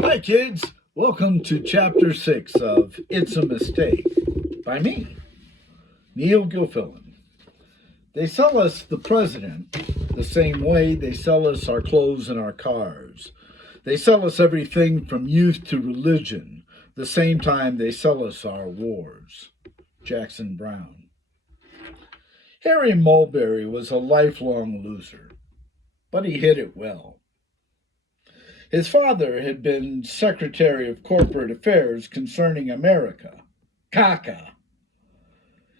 Hi, kids. Welcome to Chapter 6 of It's a Mistake by me, Neil Gilfillan. They sell us the president the same way they sell us our clothes and our cars. They sell us everything from youth to religion, the same time they sell us our wars. Jackson Brown. Harry Mulberry was a lifelong loser, but he hid it well. His father had been Secretary of Corporate Affairs concerning America, CACA,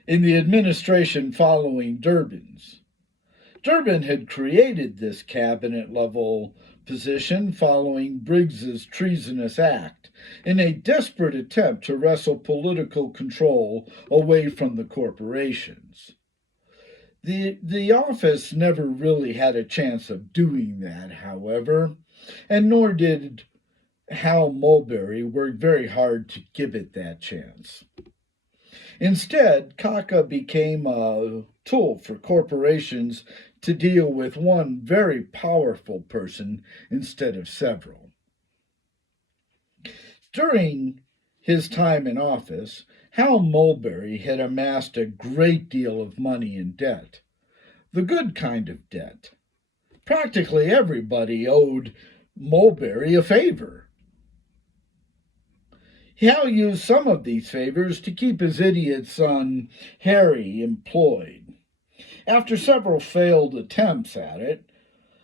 in the administration following Durbin's. Durbin had created this cabinet-level position following Briggs's treasonous act in a desperate attempt to wrestle political control away from the corporations. The office never really had a chance of doing that, however, and nor did Hal Mulberry work very hard to give it that chance. Instead, CACA became a tool for corporations to deal with one very powerful person instead of several. During his time in office, Hal Mulberry had amassed a great deal of money in debt, the good kind of debt. Practically everybody owed Mulberry a favor. Hal used some of these favors to keep his idiot son Harry employed. After several failed attempts at it,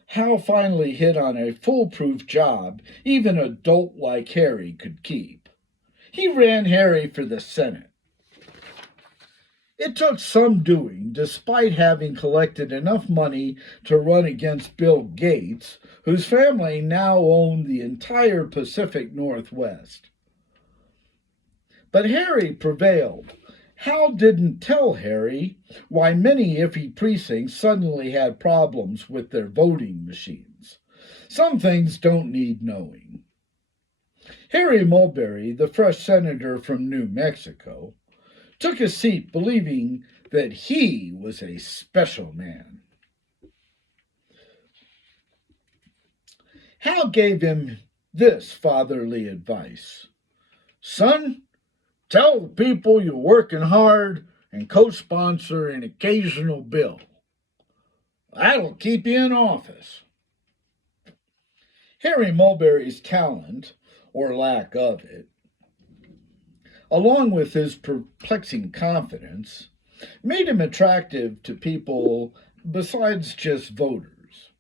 Hal finally hit on a foolproof job even a dolt like Harry could keep. He ran Harry for the Senate. It took some doing, despite having collected enough money to run against Bill Gates, whose family now owned the entire Pacific Northwest. But Harry prevailed. Hal didn't tell Harry why many iffy precincts suddenly had problems with their voting machines. Some things don't need knowing. Harry Mulberry, the fresh senator from New Mexico, took a seat believing that he was a special man. Hal gave him this fatherly advice. Son, tell the people you're working hard and co-sponsor an occasional bill. That'll keep you in office. Harry Mulberry's talent, or lack of it, along with his perplexing confidence, made him attractive to people besides just voters,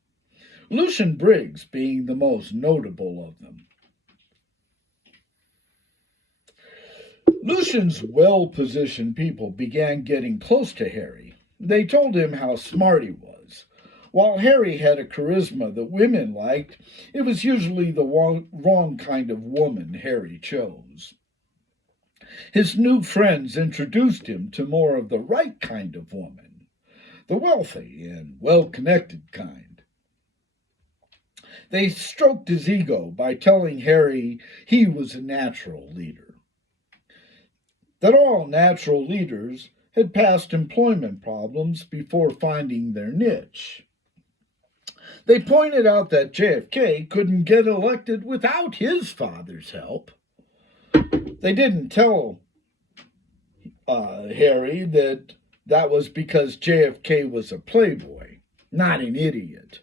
Lucien Briggs being the most notable of them. Lucien's well-positioned people began getting close to Harry. They told him how smart he was. While Harry had a charisma that women liked, it was usually the wrong kind of woman Harry chose. His new friends introduced him to more of the right kind of woman, the wealthy and well-connected kind. They stroked his ego by telling Harry he was a natural leader, that all natural leaders had past employment problems before finding their niche. They pointed out that JFK couldn't get elected without his father's help. They didn't tell Harry that was because JFK was a playboy, not an idiot.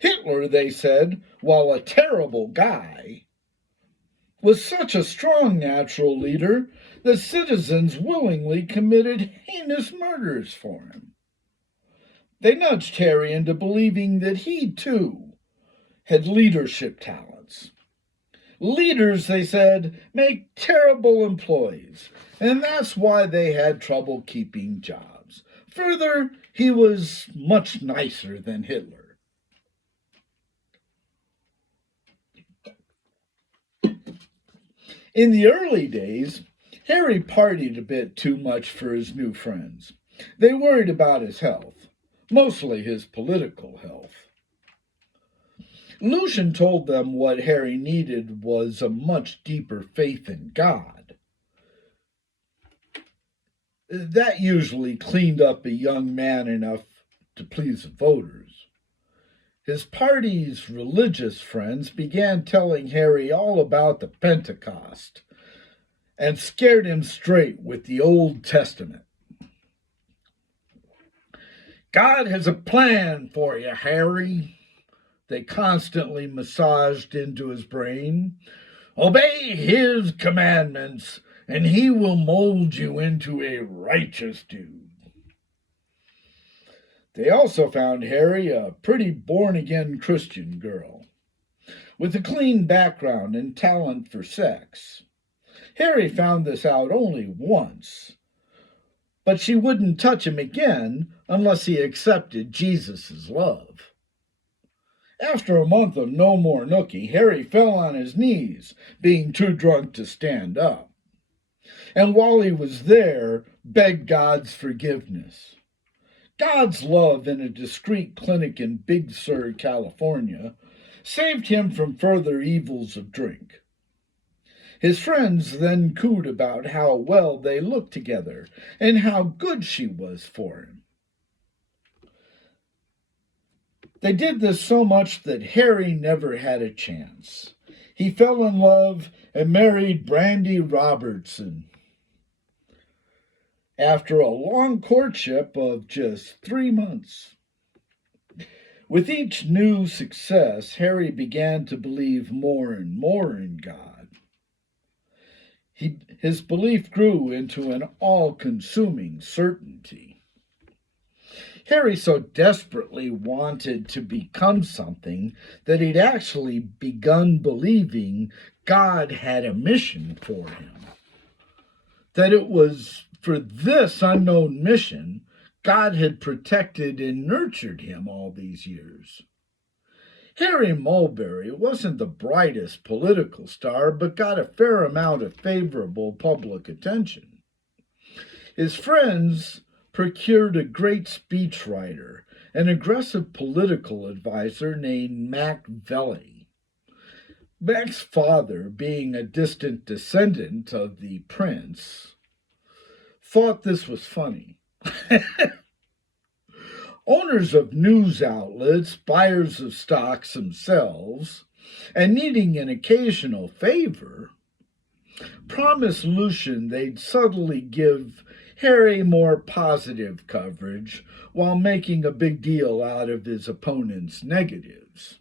Hitler, they said, while a terrible guy, was such a strong natural leader that citizens willingly committed heinous murders for him. They nudged Harry into believing that he, too, had leadership talents. Leaders, they said, make terrible employees, and that's why they had trouble keeping jobs. Further, he was much nicer than Hitler. In the early days, Harry partied a bit too much for his new friends. They worried about his health, mostly his political health. Lucien told them what Harry needed was a much deeper faith in God. That usually cleaned up a young man enough to please the voters. His party's religious friends began telling Harry all about the Pentecost and scared him straight with the Old Testament. God has a plan for you, Harry, they constantly massaged into his brain. Obey his commandments, and he will mold you into a righteous dude. They also found Harry a pretty born-again Christian girl, with a clean background and talent for sex. Harry found this out only once, but she wouldn't touch him again unless he accepted Jesus' love. After a month of no more nookie, Harry fell on his knees, being too drunk to stand up. And while he was there, begged God's forgiveness. God's love in a discreet clinic in Big Sur, California, saved him from further evils of drink. His friends then cooed about how well they looked together and how good she was for him. They did this so much that Harry never had a chance. He fell in love and married Brandy Robertson. After a long courtship of just 3 months. With each new success, Harry began to believe more and more in God. His belief grew into an all-consuming certainty. Harry so desperately wanted to become something that he'd actually begun believing God had a mission for him. That it was for this unknown mission God had protected and nurtured him all these years. Harry Mulberry wasn't the brightest political star, but got a fair amount of favorable public attention. His friends procured a great speechwriter, an aggressive political advisor named Mac Velly. Mac's father, being a distant descendant of the prince, thought this was funny. Owners of news outlets, buyers of stocks themselves, and needing an occasional favor, promised Lucien they'd subtly give Harry more positive coverage while making a big deal out of his opponent's negatives.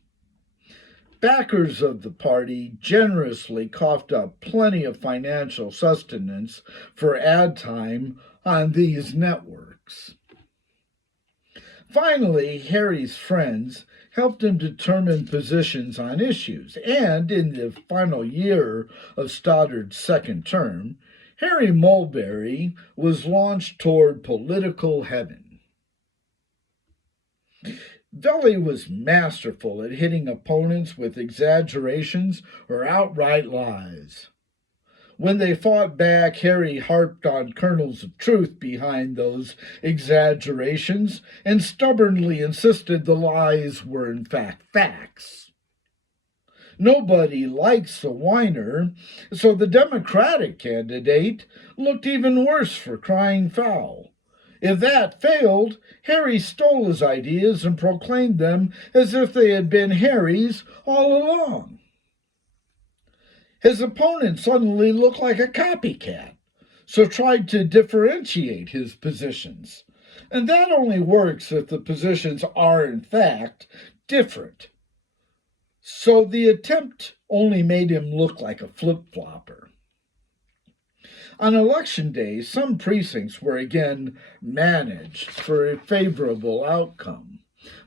Backers of the party generously coughed up plenty of financial sustenance for ad time on these networks. Finally, Harry's friends helped him determine positions on issues, and in the final year of Stoddard's second term, Harry Mulberry was launched toward political heaven. Velly was masterful at hitting opponents with exaggerations or outright lies. When they fought back, Harry harped on kernels of truth behind those exaggerations and stubbornly insisted the lies were in fact facts. Nobody likes a whiner, so the Democratic candidate looked even worse for crying foul. If that failed, Harry stole his ideas and proclaimed them as if they had been Harry's all along. His opponent suddenly looked like a copycat, so tried to differentiate his positions. And that only works if the positions are, in fact, different. So the attempt only made him look like a flip-flopper. On election day, some precincts were again managed for a favorable outcome.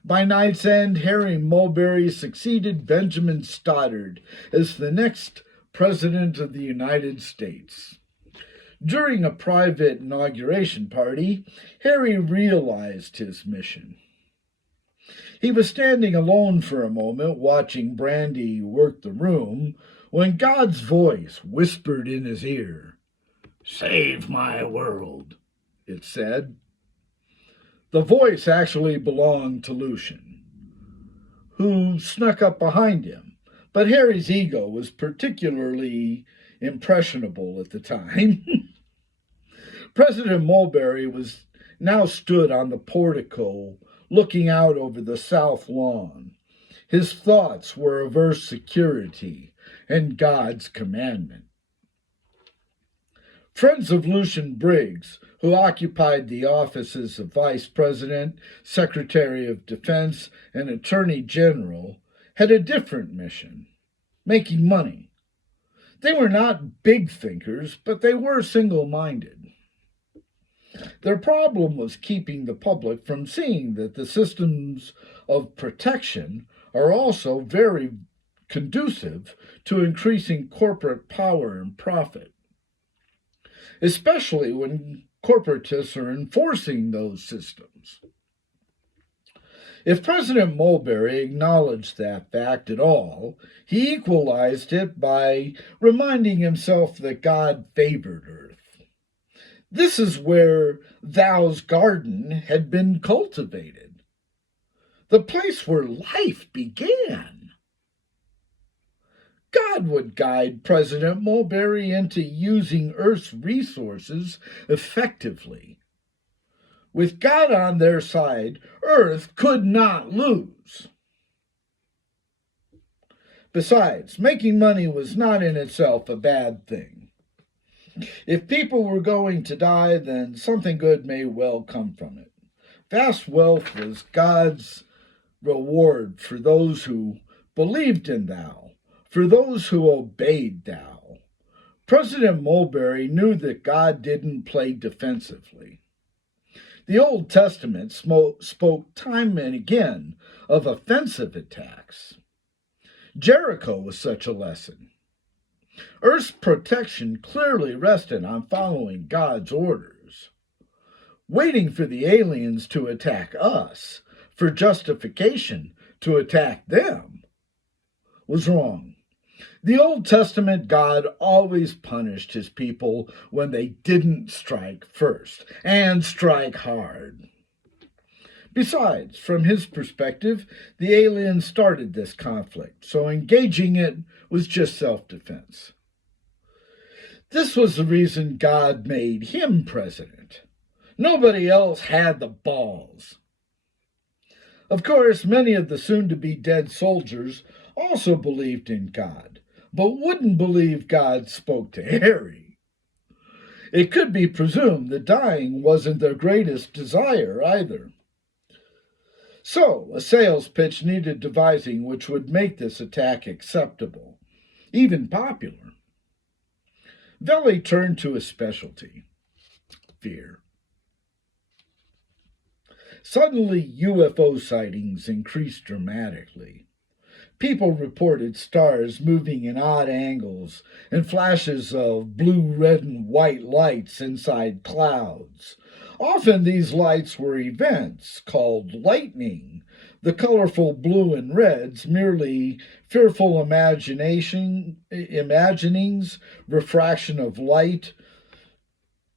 By night's end, Harry Mulberry succeeded Benjamin Stoddard as the next President of the United States. During a private inauguration party, Harry realized his mission. He was standing alone for a moment, watching Brandy work the room, when God's voice whispered in his ear. "Save my world," it said. The voice actually belonged to Lucien, who snuck up behind him, but Harry's ego was particularly impressionable at the time. President Mulberry now stood on the portico, looking out over the south lawn. His thoughts were of earth's security and God's commandment. Friends of Lucien Briggs, who occupied the offices of Vice President, Secretary of Defense, and Attorney General, had a different mission: making money. They were not big thinkers, but they were single-minded. Their problem was keeping the public from seeing that the systems of protection are also very conducive to increasing corporate power and profit, especially when corporatists are enforcing those systems. If President Mulberry acknowledged that fact at all, he equalized it by reminding himself that God favored Earth. This is where Thou's garden had been cultivated, the place where life began. God would guide President Mulberry into using Earth's resources effectively. With God on their side, Earth could not lose. Besides, making money was not in itself a bad thing. If people were going to die, then something good may well come from it. Vast wealth was God's reward for those who believed in Thou, for those who obeyed Thou. President Mulberry knew that God didn't play defensively. The Old Testament spoke time and again of offensive attacks. Jericho was such a lesson. Earth's protection clearly rested on following God's orders. Waiting for the aliens to attack us for justification to attack them was wrong. The Old Testament God always punished his people when they didn't strike first, and strike hard. Besides, from his perspective, the aliens started this conflict, so engaging it was just self-defense. This was the reason God made him president. Nobody else had the balls. Of course, many of the soon-to-be dead soldiers also believed in God, but wouldn't believe God spoke to Harry. It could be presumed that dying wasn't their greatest desire either. So, a sales pitch needed devising which would make this attack acceptable, even popular. Valley turned to a specialty: fear. Suddenly, UFO sightings increased dramatically. People reported stars moving in odd angles and flashes of blue, red, and white lights inside clouds. Often these lights were events called lightning, the colorful blue and reds merely fearful imaginings, refraction of light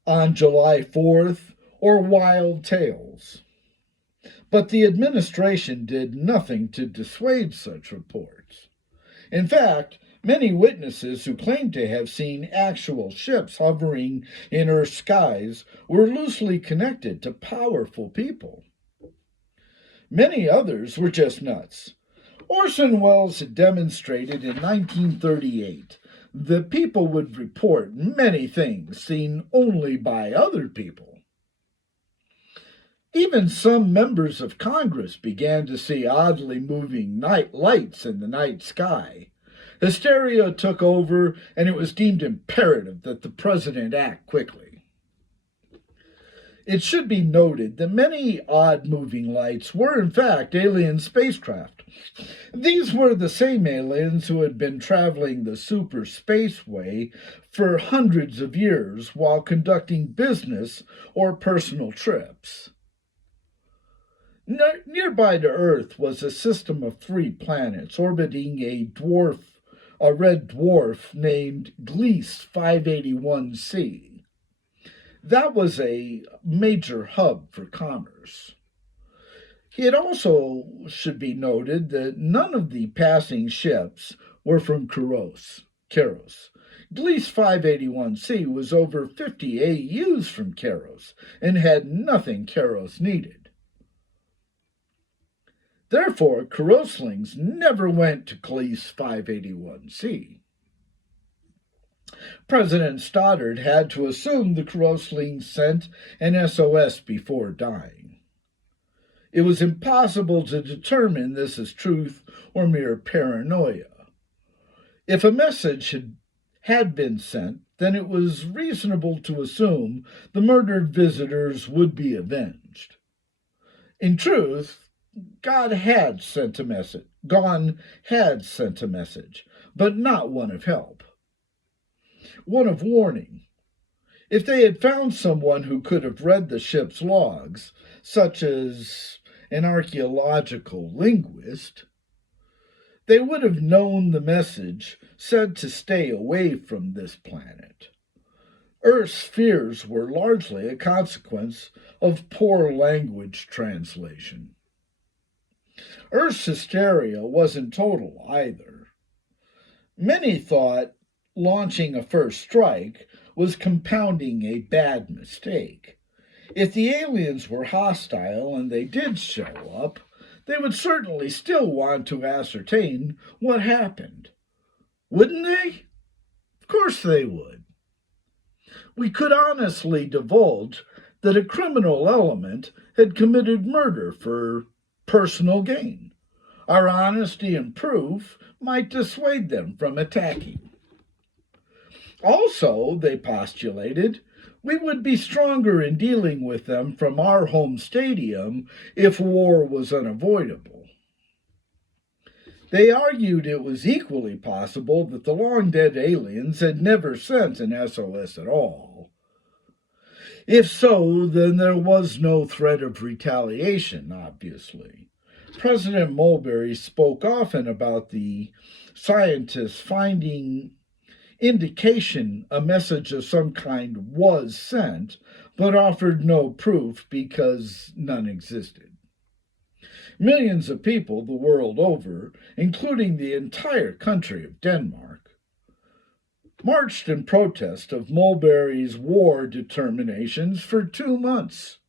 on July 4th, or wild tales. But the administration did nothing to dissuade such reports. In fact, many witnesses who claimed to have seen actual ships hovering in Earth's skies were loosely connected to powerful people. Many others were just nuts. Orson Welles had demonstrated in 1938 that people would report many things seen only by other people. Even some members of Congress began to see oddly moving night lights in the night sky. Hysteria took over, and it was deemed imperative that the president act quickly. It should be noted that many odd moving lights were in fact alien spacecraft. These were the same aliens who had been traveling the super spaceway for hundreds of years while conducting business or personal trips. Nearby to Earth was a system of 3 planets orbiting a red dwarf named Gliese 581c. That was a major hub for commerce. It also should be noted that none of the passing ships were from Karos. Gliese 581c was over 50 AUs from Karos and had nothing Karos needed. Therefore, Karoslings never went to Cleese 581c. President Stoddard had to assume the Karoslings sent an SOS before dying. It was impossible to determine this as truth or mere paranoia. If a message had been sent, then it was reasonable to assume the murdered visitors would be avenged. In truth, God had sent a message, but not one of help. One of warning. If they had found someone who could have read the ship's logs, such as an archaeological linguist, they would have known the message said to stay away from this planet. Earth's fears were largely a consequence of poor language translation. Earth's hysteria wasn't total either. Many thought launching a first strike was compounding a bad mistake. If the aliens were hostile and they did show up, they would certainly still want to ascertain what happened. Wouldn't they? Of course they would. We could honestly divulge that a criminal element had committed murder for personal gain. Our honesty and proof might dissuade them from attacking. Also, they postulated, we would be stronger in dealing with them from our home stadium if war was unavoidable. They argued it was equally possible that the long-dead aliens had never sent an SOS at all. If so, then there was no threat of retaliation, obviously. President Mulberry spoke often about the scientists finding indication a message of some kind was sent, but offered no proof because none existed. Millions of people the world over, including the entire country of Denmark, marched in protest of Mulberry's war determinations for 2 months.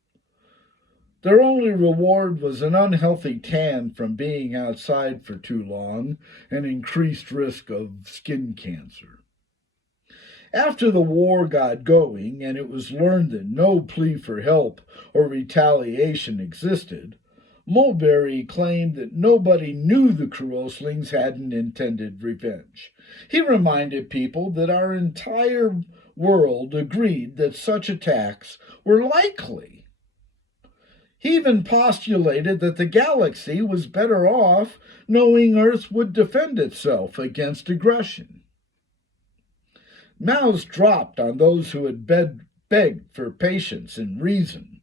Their only reward was an unhealthy tan from being outside for too long and increased risk of skin cancer. After the war got going and it was learned that no plea for help or retaliation existed, Mulberry claimed that nobody knew the Karoslings hadn't intended revenge. He reminded people that our entire world agreed that such attacks were likely. He even postulated that the galaxy was better off knowing Earth would defend itself against aggression. Mouths dropped on those who had begged for patience and reason.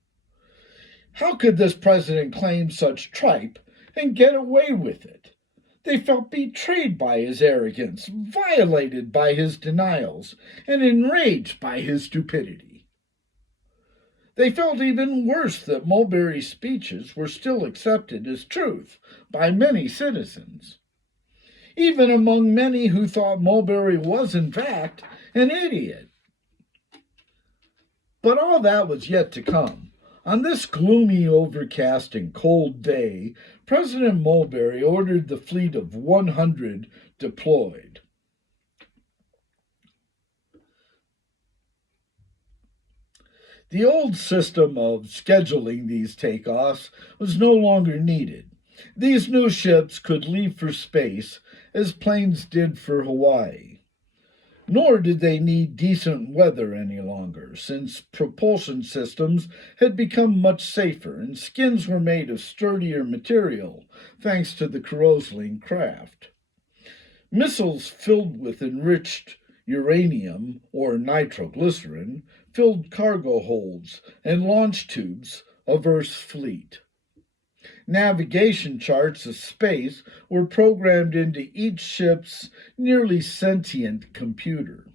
How could this president claim such tripe and get away with it? They felt betrayed by his arrogance, violated by his denials, and enraged by his stupidity. They felt even worse that Mulberry's speeches were still accepted as truth by many citizens, even among many who thought Mulberry was, in fact, an idiot. But all that was yet to come. On this gloomy, overcast, and cold day, President Mulberry ordered the fleet of 100 deployed. The old system of scheduling these takeoffs was no longer needed. These new ships could leave for space as planes did for Hawaii. Nor did they need decent weather any longer, since propulsion systems had become much safer and skins were made of sturdier material thanks to the Karosling craft. Missiles filled with enriched uranium or nitroglycerin filled cargo holds and launch tubes of Earth's fleet. Navigation charts of space were programmed into each ship's nearly sentient computer.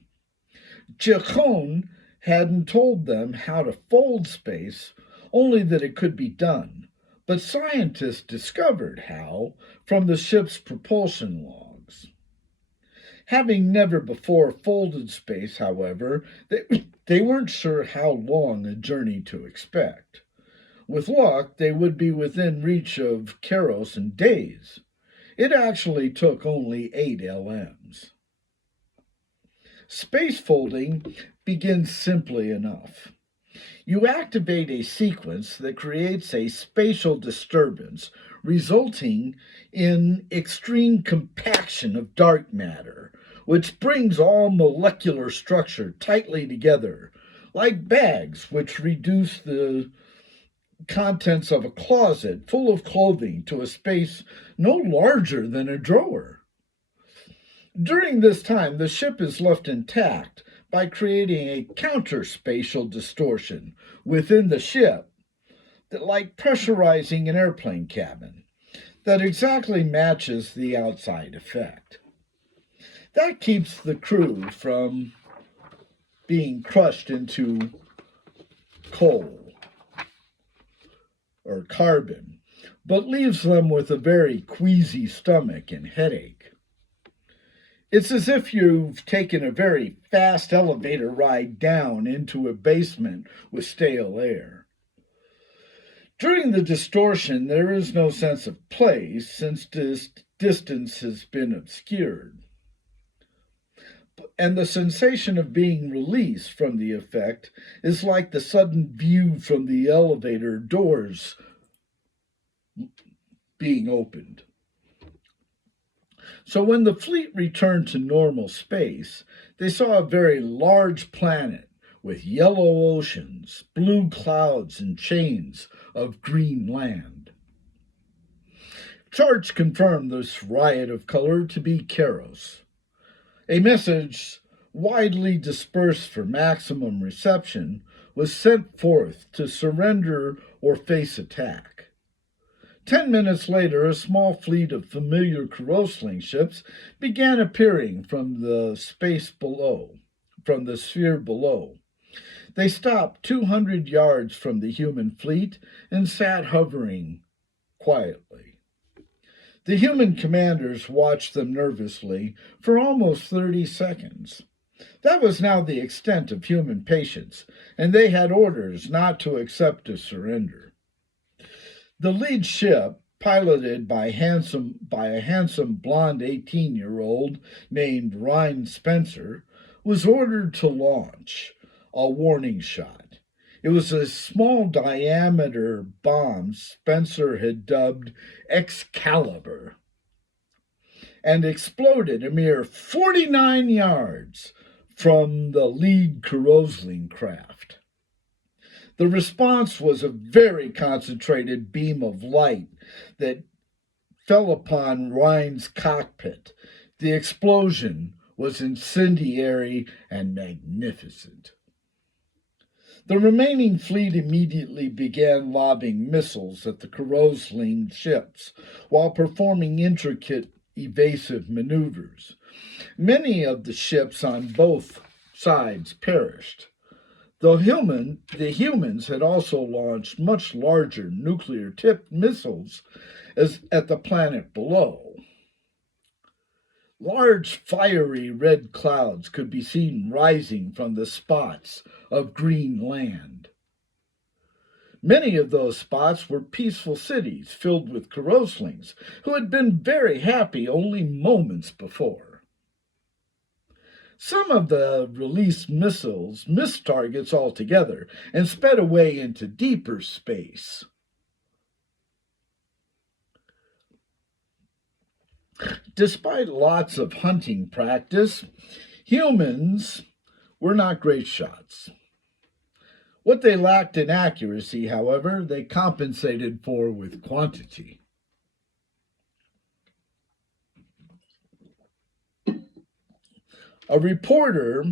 Chacon hadn't told them how to fold space, only that it could be done, but scientists discovered how from the ship's propulsion logs. Having never before folded space, however, they weren't sure how long a journey to expect. With luck, they would be within reach of Karos in days. It actually took only 8 LMs. Space folding begins simply enough. You activate a sequence that creates a spatial disturbance, resulting in extreme compaction of dark matter, which brings all molecular structure tightly together, like bags which reduce the contents of a closet full of clothing to a space no larger than a drawer. During this time, the ship is left intact by creating a counter-spatial distortion within the ship, that, like pressurizing an airplane cabin, that exactly matches the outside effect. That keeps the crew from being crushed into coal or carbon, but leaves them with a very queasy stomach and headache. It's as if you've taken a very fast elevator ride down into a basement with stale air. During the distortion, there is no sense of place since distance has been obscured. And the sensation of being released from the effect is like the sudden view from the elevator doors being opened. So when the fleet returned to normal space, they saw a very large planet with yellow oceans, blue clouds, and chains of green land. Charts confirmed this riot of color to be Karos, a message widely dispersed for maximum reception was sent forth to surrender or face attack. 10 minutes later, a small fleet of familiar Karosling ships began appearing from the sphere below. They stopped 200 yards from the human fleet and sat hovering quietly. The human commanders watched them nervously for almost 30 seconds. That was now the extent of human patience, and they had orders not to accept a surrender. The lead ship, piloted by a handsome blonde 18-year-old named Ryan Spencer, was ordered to launch a warning shot. It was a small diameter bomb Spencer had dubbed Excalibur, and exploded a mere 49 yards from the lead Karosling craft. The response was a very concentrated beam of light that fell upon Ryan's cockpit. The explosion was incendiary and magnificent. The remaining fleet immediately began lobbing missiles at the Karosling ships while performing intricate evasive maneuvers. Many of the ships on both sides perished. The humans had also launched much larger nuclear-tipped missiles at the planet below. Large, fiery red clouds could be seen rising from the spots of green land. Many of those spots were peaceful cities filled with Karoslings who had been very happy only moments before. Some of the released missiles missed targets altogether and sped away into deeper space. Despite lots of hunting practice, humans were not great shots. What they lacked in accuracy, however, they compensated for with quantity. A reporter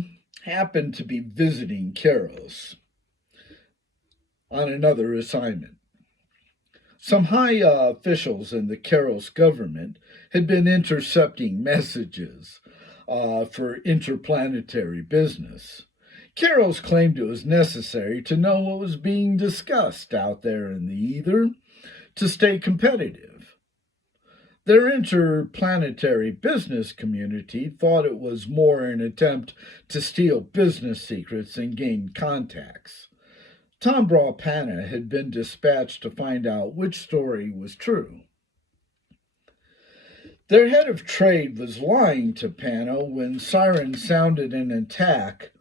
happened to be visiting Karos on another assignment. Some high officials in the Karos government had been intercepting messages for interplanetary business. Karos claimed it was necessary to know what was being discussed out there in the ether to stay competitive. Their interplanetary business community thought it was more an attempt to steal business secrets and gain contacts. Tom Pana had been dispatched to find out which story was true. Their head of trade was lying to Pano when sirens sounded an attack,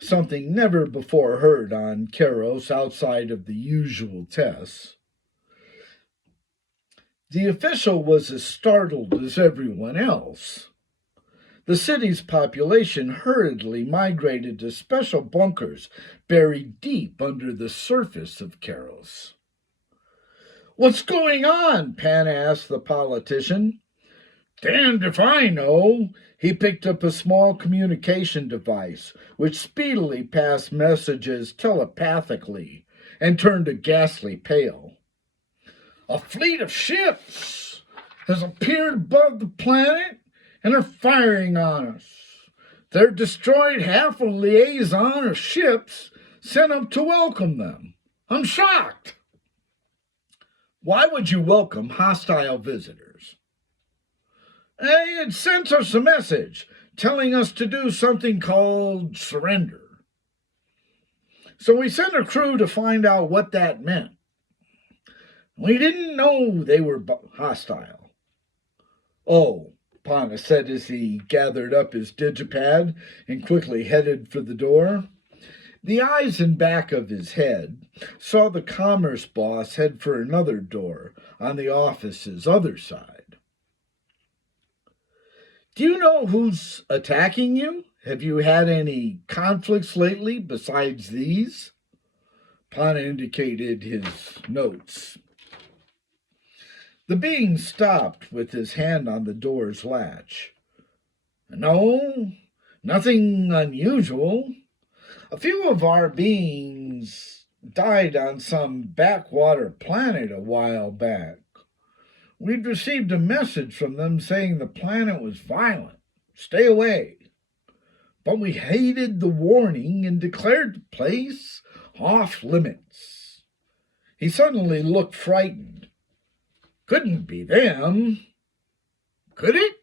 something never before heard on Karos outside of the usual tests. The official was as startled as everyone else. The city's population hurriedly migrated to special bunkers buried deep under the surface of Karos. "What's going on?" Pan asked the politician. "Damned if I know." He picked up a small communication device, which speedily passed messages telepathically, and turned a ghastly pale. "A fleet of ships has appeared above the planet and are firing on us. They're destroyed half a liaison of ships sent up to welcome them. I'm shocked." "Why would you welcome hostile visitors?" "It sent us a message telling us to do something called surrender. So we sent a crew to find out what that meant. We didn't know they were hostile." "Oh," Pana said as he gathered up his digipad and quickly headed for the door. The eyes in back of his head saw the commerce boss head for another door on the office's other side. "Do you know who's attacking you? Have you had any conflicts lately besides these?" Pana indicated his notes. The being stopped with his hand on the door's latch. "No, nothing unusual. A few of our beings died on some backwater planet a while back. We'd received a message from them saying the planet was violent. Stay away. But we heeded the warning and declared the place off limits." He suddenly looked frightened. "Couldn't be them, could it?"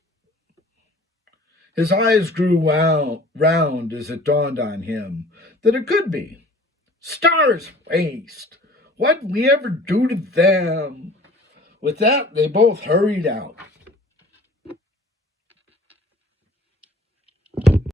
His eyes grew round as it dawned on him that it could be. "Stars waste! What'd we ever do to them?" With that, they both hurried out.